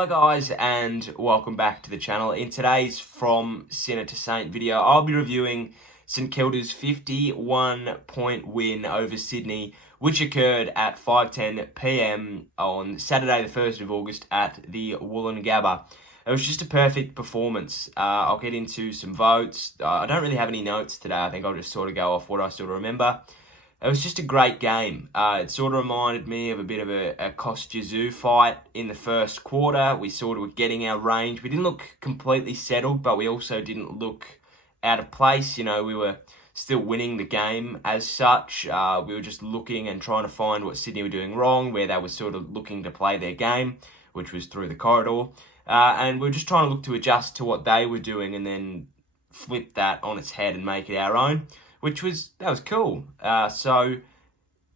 Hello guys and welcome back to the channel. In today's From Sinner to Saint video, I'll be reviewing St Kilda's 51-point win over Sydney, which occurred at 5:10 PM on Saturday the 1st of August at the EVILGAMER. It was just a perfect performance. I'll get into some votes. I don't really have any notes today. I think I'll just sort of go off what I sort of remember. It was just a great game. It sort of reminded me of a bit of a Costa fight in the first quarter. We sort of were getting our range. We didn't look completely settled, but we also didn't look out of place. You know, we were still winning the game as such. We were just looking and trying to find what Sydney were doing wrong, where they were sort of looking to play their game, which was through the corridor. And we were just trying to look to adjust to what they were doing and then flip that on its head and make it our own. That was cool. So,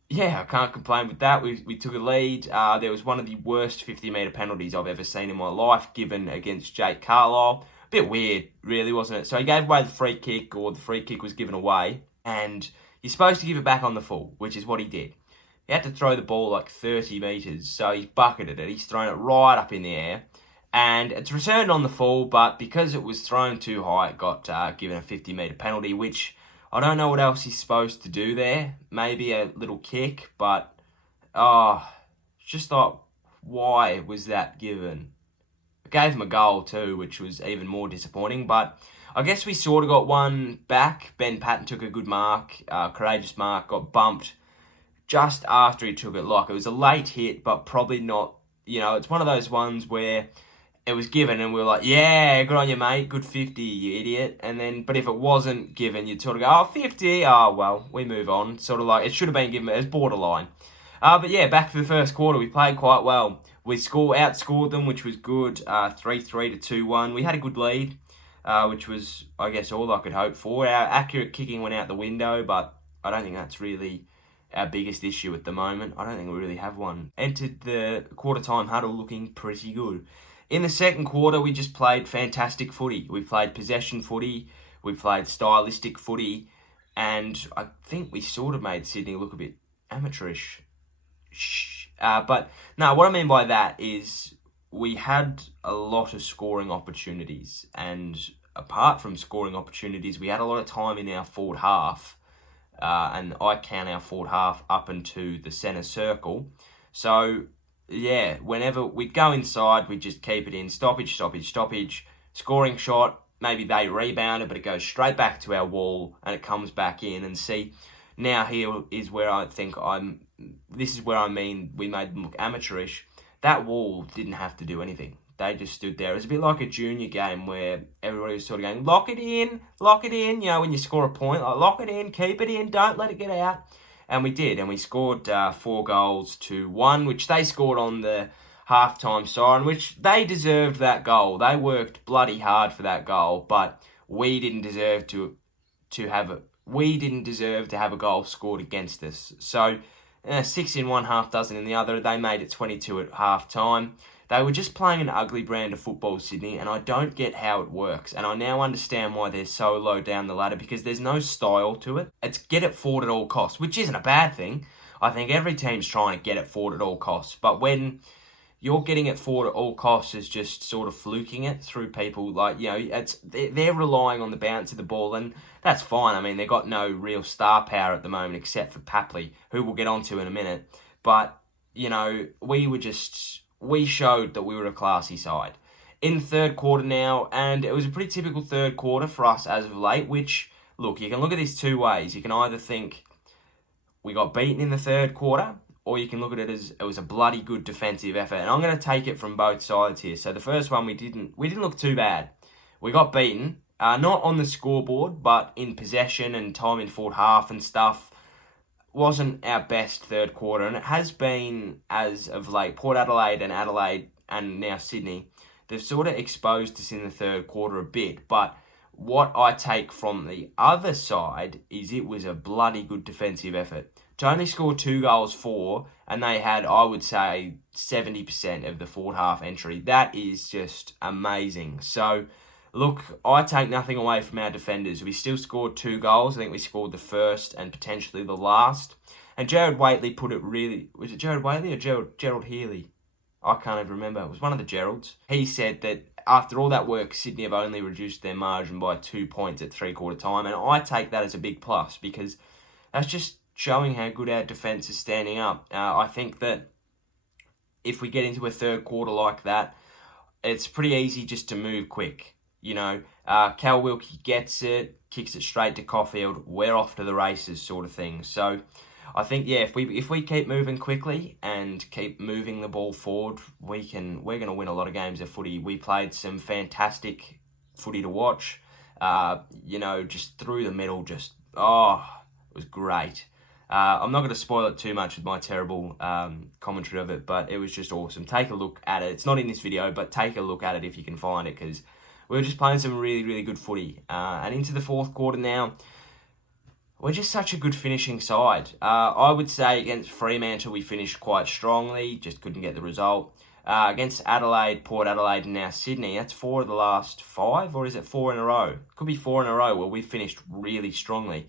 yeah, I can't complain with that. We took a lead. There was one of the worst 50-metre penalties I've ever seen in my life, given against Jake Carlisle. A bit weird, really, wasn't it? So he gave away the free kick, or the free kick was given away, and you're supposed to give it back on the full, which is what he did. He had to throw the ball like 30 metres, so he's bucketed it. He's thrown it right up in the air, and it's returned on the full, but because it was thrown too high, it got given a 50-metre penalty, which I don't know what else he's supposed to do there. Maybe a little kick, but just thought, why was that given? I gave him a goal too, which was even more disappointing, but I guess we sort of got one back. Ben Patton took a good mark, courageous mark, got bumped just after he took it. Like, it was a late hit, but probably not, you know, it's one of those ones where it was given and we were like, yeah, good on you, mate, good 50, you idiot. And then, but if it wasn't given, you'd sort of go, oh, 50, oh, well, we move on. Sort of like, it should have been given, it was borderline. But yeah, back to the first quarter, we played quite well. We outscored them, which was good, 3-3 to 2-1. We had a good lead, which was, I guess, all I could hope for. Our accurate kicking went out the window, but I don't think that's really our biggest issue at the moment. I don't think we really have one. Entered the quarter-time huddle looking pretty good. In the second quarter, we just played fantastic footy. We played possession footy, we played stylistic footy, and I think we sort of made Sydney look a bit amateurish. But no, what I mean by that is we had a lot of scoring opportunities, and apart from scoring opportunities, we had a lot of time in our forward half, and I count our forward half up into the centre circle. So yeah, whenever we'd go inside, we'd just keep it in. Stoppage. Scoring shot, maybe they rebound it, but it goes straight back to our wall and it comes back in. And see, now here is where I think this is where I mean we made them look amateurish. That wall didn't have to do anything. They just stood there. It was a bit like a junior game where everybody was sort of going, lock it in. You know, when you score a point, like, lock it in, keep it in, don't let it get out. And we did, and we scored 4 goals to 1, which they scored on the halftime siren, which they deserved that goal. They worked bloody hard for that goal, but we didn't deserve to have a goal scored against us. So 6 in one, half dozen in the other. They made it 22 at halftime. They were just playing an ugly brand of football, Sydney, and I don't get how it works. And I now understand why they're so low down the ladder, because there's no style to it. It's get it forward at all costs, which isn't a bad thing. I think every team's trying to get it forward at all costs. But when you're getting it forward at all costs is just sort of fluking it through people, like, you know, they're relying on the bounce of the ball, and that's fine. I mean, they've got no real star power at the moment except for Papley, who we'll get onto in a minute. But, you know, we showed that we were a classy side. In the third quarter now, and it was a pretty typical third quarter for us as of late, which, look, you can look at this two ways. You can either think we got beaten in the third quarter, or you can look at it as it was a bloody good defensive effort. And I'm going to take it from both sides here. So the first one, we didn't look too bad. We got beaten, not on the scoreboard, but in possession and time in forward half and stuff. Wasn't our best third quarter, and it has been as of late. Port Adelaide and now Sydney, they've sort of exposed us in the third quarter a bit, but what I take from the other side is it was a bloody good defensive effort. To only score 2 goals for, and they had, I would say, 70% of the forward half entry. That is just amazing. So, look, I take nothing away from our defenders. We still scored 2 goals. I think we scored the first and potentially the last. And Jared Waitley put it really... Was it Jared Waitley or Gerald Healy? I can't even remember. It was one of the Geralds. He said that after all that work, Sydney have only reduced their margin by 2 points at three-quarter time. And I take that as a big plus because that's just showing how good our defence is standing up. I think that if we get into a third quarter like that, it's pretty easy just to move quick. Cal Wilkie gets it, kicks it straight to Caulfield. We're off to the races, sort of thing. So I think, yeah, if we keep moving quickly and keep moving the ball forward, we're going to win a lot of games of footy. We played some fantastic footy to watch. Just through the middle, it was great. I'm not going to spoil it too much with my terrible commentary of it, but it was just awesome. Take a look at it. It's not in this video, but take a look at it if you can find it, because we were just playing some really, really good footy. And into the fourth quarter now, we're just such a good finishing side. I would say against Fremantle, we finished quite strongly, just couldn't get the result. Against Adelaide, Port Adelaide, and now Sydney, that's 4 of the last 5, or is it 4 in a row? Could be 4 in a row where we finished really strongly.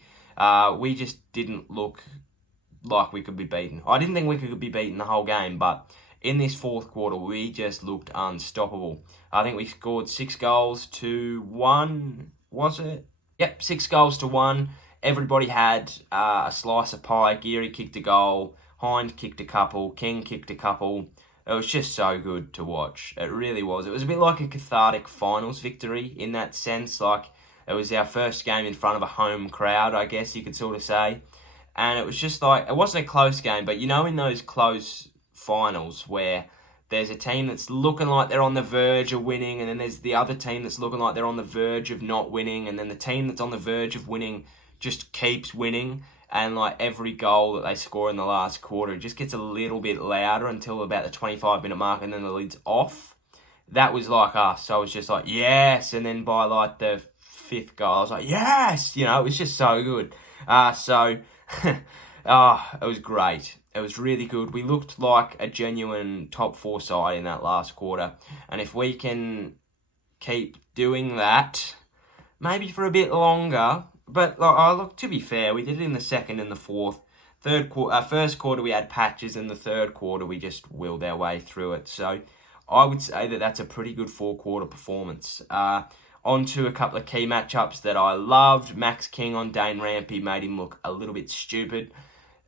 We just didn't look like we could be beaten. I didn't think we could be beaten the whole game, but in this fourth quarter, we just looked unstoppable. I think we scored 6 goals to 1, was it? Yep, 6 goals to 1. Everybody had a slice of pie. Geary kicked a goal. Hind kicked a couple. King kicked a couple. It was just so good to watch. It really was. It was a bit like a cathartic finals victory in that sense. Like, it was our first game in front of a home crowd, I guess you could sort of say. And it was just like, it wasn't a close game, but in those close finals where there's a team that's looking like they're on the verge of winning, and then there's the other team that's looking like they're on the verge of not winning, and then the team that's on the verge of winning just keeps winning, and like every goal that they score in the last quarter just gets a little bit louder until about the 25-minute mark, and then the lid's off. That was like us. So I was just like, yes, and then by like the 5th goal, I was like, yes, it was just so good. It was great. It was really good. We looked like a genuine top 4 side in that last quarter, and if we can keep doing that, maybe for a bit longer. But look, to be fair, we did it in the second and the fourth. First quarter we had patches, and the third quarter we just willed our way through it. So I would say that that's a pretty good 4-quarter performance. On to a couple of key matchups that I loved. Max King on Dane Rampey made him look a little bit stupid.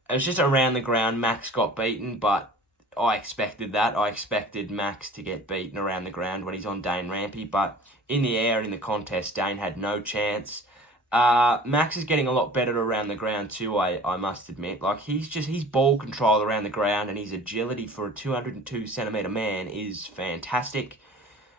It was just around the ground. Max got beaten, but I expected that. I expected Max to get beaten around the ground when he's on Dane Rampey, but in the air, in the contest, Dane had no chance. Max is getting a lot better around the ground too, I must admit. Like, his ball control around the ground and his agility for a 202cm man is fantastic.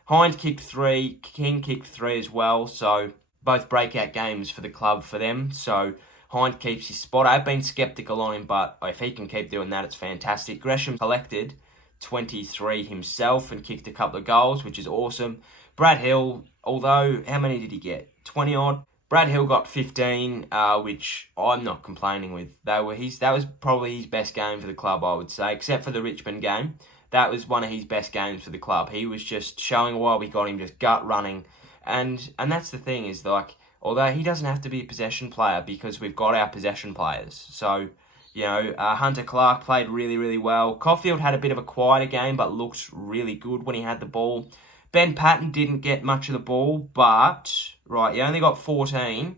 Hind kicked 3, King kicked 3 as well, so both breakout games for the club for them. So Hind keeps his spot. I've been sceptical on him, but if he can keep doing that, it's fantastic. Gresham collected 23 himself and kicked a couple of goals, which is awesome. Brad Hill, although, how many did he get? 20 odd? Brad Hill got 15, which I'm not complaining with. That was probably his best game for the club, I would say, except for the Richmond game. That was one of his best games for the club. He was just showing why we got him, just gut running. And that's the thing, is like, although he doesn't have to be a possession player because we've got our possession players. So, Hunter Clark played really, really well. Caulfield had a bit of a quieter game, but looked really good when he had the ball. Ben Patton didn't get much of the ball, but, he only got 14.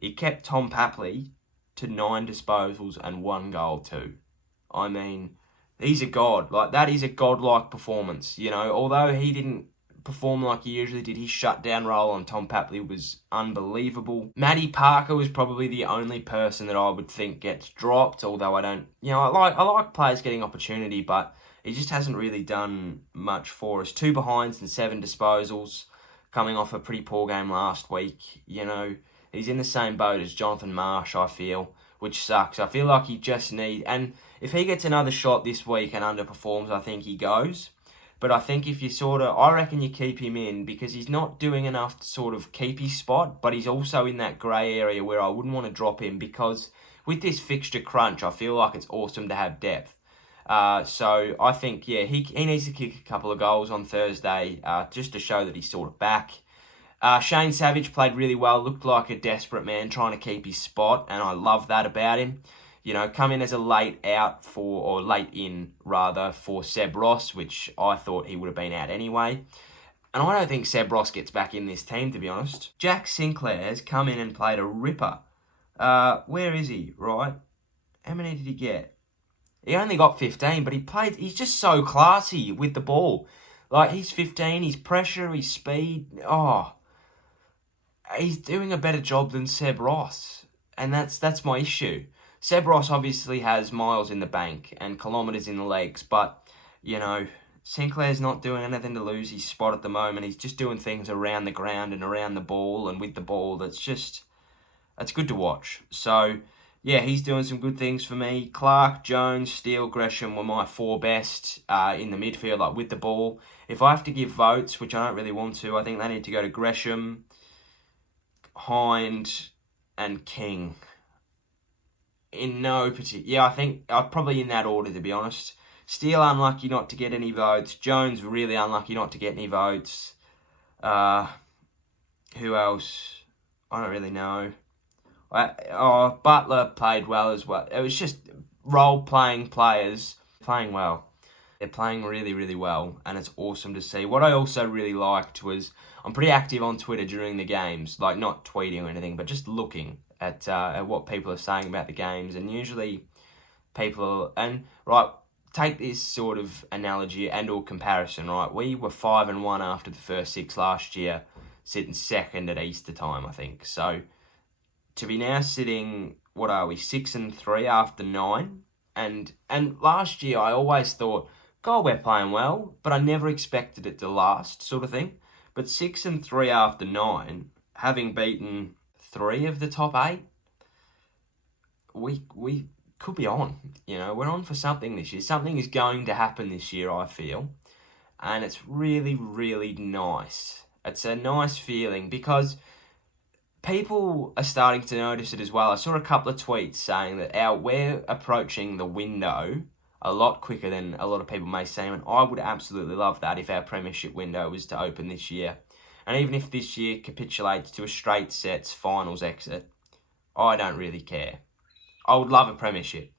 He kept Tom Papley to 9 disposals and 1 goal too. I mean, he's a god. Like, that is a godlike performance, Although he didn't perform like he usually did, his shutdown role on Tom Papley was unbelievable. Matty Parker was probably the only person that I would think gets dropped, although I don't, I like players getting opportunity, but he just hasn't really done much for us. 2 behinds and 7 disposals, coming off a pretty poor game last week. He's in the same boat as Jonathan Marsh, I feel, which sucks. I feel like he just and if he gets another shot this week and underperforms, I think he goes. But I think if you I reckon you keep him in, because he's not doing enough to sort of keep his spot, but he's also in that grey area where I wouldn't want to drop him, because with this fixture crunch, I feel like it's awesome to have depth. So I think, he needs to kick a couple of goals on Thursday, just to show that he's sort of back. Shane Savage played really well, looked like a desperate man trying to keep his spot, and I love that about him. come in as a late in rather for Seb Ross, which I thought he would have been out anyway. And I don't think Seb Ross gets back in this team, to be honest. Jack Sinclair's come in and played a ripper. Where is he, right? How many did he get? He only got 15, but he's just so classy with the ball. Like, he's 15, his pressure, his speed, he's doing a better job than Seb Ross. And that's my issue. Seb Ross obviously has miles in the bank and kilometres in the legs, but, Sinclair's not doing anything to lose his spot at the moment. He's just doing things around the ground and around the ball and with the ball that's good to watch. So, yeah, he's doing some good things for me. Clark, Jones, Steele, Gresham were my 4 best in the midfield, like with the ball. If I have to give votes, which I don't really want to, I think they need to go to Gresham, Hind, and King. In no particular... Yeah, I think probably in that order, to be honest. Steele unlucky not to get any votes. Jones really unlucky not to get any votes. Who else? I don't really know. Butler played well as well. It was just role-playing players playing well. They're playing really, really well, and it's awesome to see. What I also really liked was, I'm pretty active on Twitter during the games, like not tweeting or anything, but just looking at what people are saying about the games, and usually take this sort of analogy and or comparison, right? We were 5-1 after the first 6 last year, sitting second at Easter time, I think. So to be now sitting, 6-3 after 9? And last year I always thought, God, we're playing well, but I never expected it to last, sort of thing. But 6-3 after 9, having beaten 3 of the top 8, we could be on. We're on for something this year. Something is going to happen this year, I feel. And it's really, really nice. It's a nice feeling because people are starting to notice it as well. I saw a couple of tweets saying that we're approaching the window a lot quicker than a lot of people may seem, and I would absolutely love that if our premiership window was to open this year. And even if this year capitulates to a straight sets finals exit, I don't really care. I would love a premiership.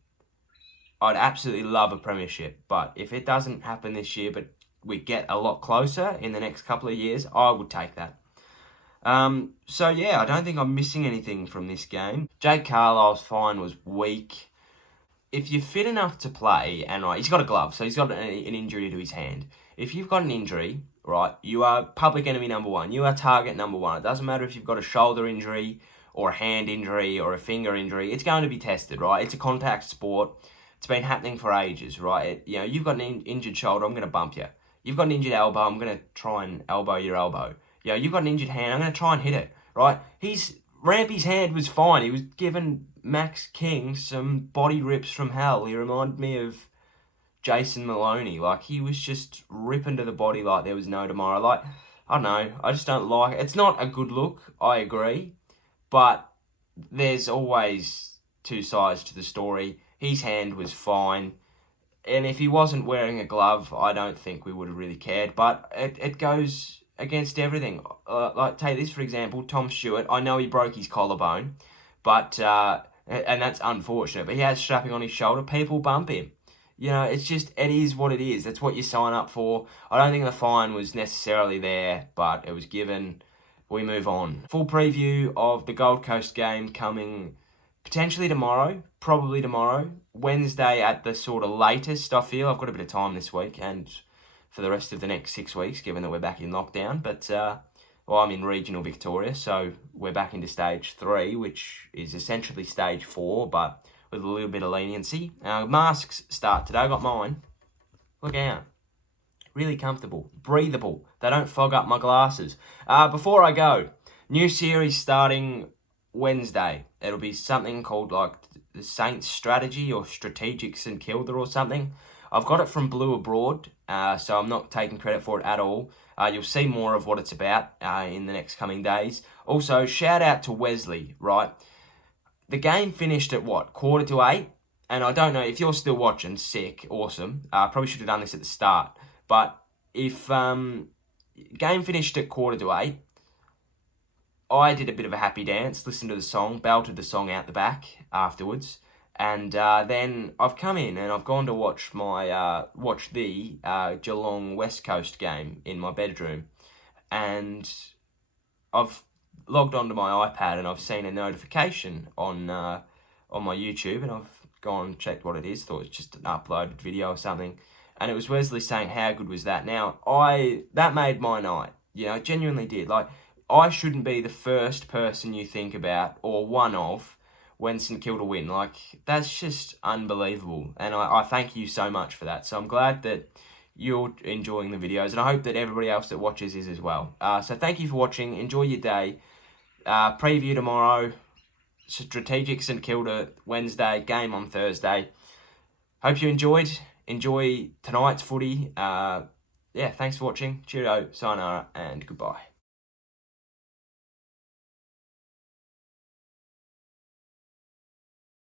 I'd absolutely love a premiership, but if it doesn't happen this year, but we get a lot closer in the next couple of years, I would take that. So yeah, I don't think I'm missing anything from this game. Jake Carlisle's fine was weak. If you're fit enough to play, and he's got a glove, so he's got an injury to his hand. If you've got an injury, right, you are public enemy number 1. You are target number 1. It doesn't matter if you've got a shoulder injury or a hand injury or a finger injury. It's going to be tested, right? It's a contact sport. It's been happening for ages, right? You've got an injured shoulder, I'm going to bump you. You've got an injured elbow, I'm going to try and elbow your elbow. You've got an injured hand, I'm going to try and hit it, right? Rampy's hand was fine. He was giving Max King some body rips from hell. He reminded me of Jason Maloney. Like, he was just ripping to the body like there was no tomorrow. Like, I don't know. I just don't like it. It's not a good look, I agree. But there's always 2 sides to the story. His hand was fine. And if he wasn't wearing a glove, I don't think we would have really cared. But it goes against everything. Take this, for example, Tom Stewart. I know he broke his collarbone, but and that's unfortunate. But he has strapping on his shoulder. People bump him. It is what it is. That's what you sign up for. I don't think the fine was necessarily there, but it was given. We move on. Full preview of the Gold Coast game coming potentially tomorrow, probably tomorrow. Wednesday at the sort of latest, I feel. I've got a bit of time this week and for the rest of the next 6 weeks, given that we're back in lockdown. But, I'm in regional Victoria, so we're back into stage 3, which is essentially stage 4, but with a little bit of leniency. Masks start today. I got mine. Look out. Really comfortable. Breathable. They don't fog up my glasses. Before I go, new series starting Wednesday. It'll be something called like the Saints Strategy or Strategic St Kilda or something. I've got it from Blue Abroad, so I'm not taking credit for it at all. You'll see more of what it's about in the next coming days. Also, shout out to Wesley, right? The game finished at 8:15? And I don't know, if you're still watching, sick, awesome. Probably should have done this at the start. But if game finished at 8:15, I did a bit of a happy dance, listened to the song, belted the song out the back afterwards. And then I've come in and I've gone to watch the Geelong West Coast game in my bedroom, and I've logged onto my iPad and I've seen a notification on my YouTube, and I've gone and checked what it is. Thought it was just an uploaded video or something, and it was Wesley saying, "How good was that?" Now that made my night. It genuinely did. Like, I shouldn't be the first person you think about or one of when St Kilda win. Like, that's just unbelievable, and I thank you so much for that. So I'm glad that you're enjoying the videos, and I hope that everybody else that watches is as well. So thank you for watching. Enjoy your day. Preview tomorrow, strategic St Kilda Wednesday, game on Thursday. Hope you enjoyed. Enjoy tonight's footy. Thanks for watching. Cheerio, sayonara, and goodbye.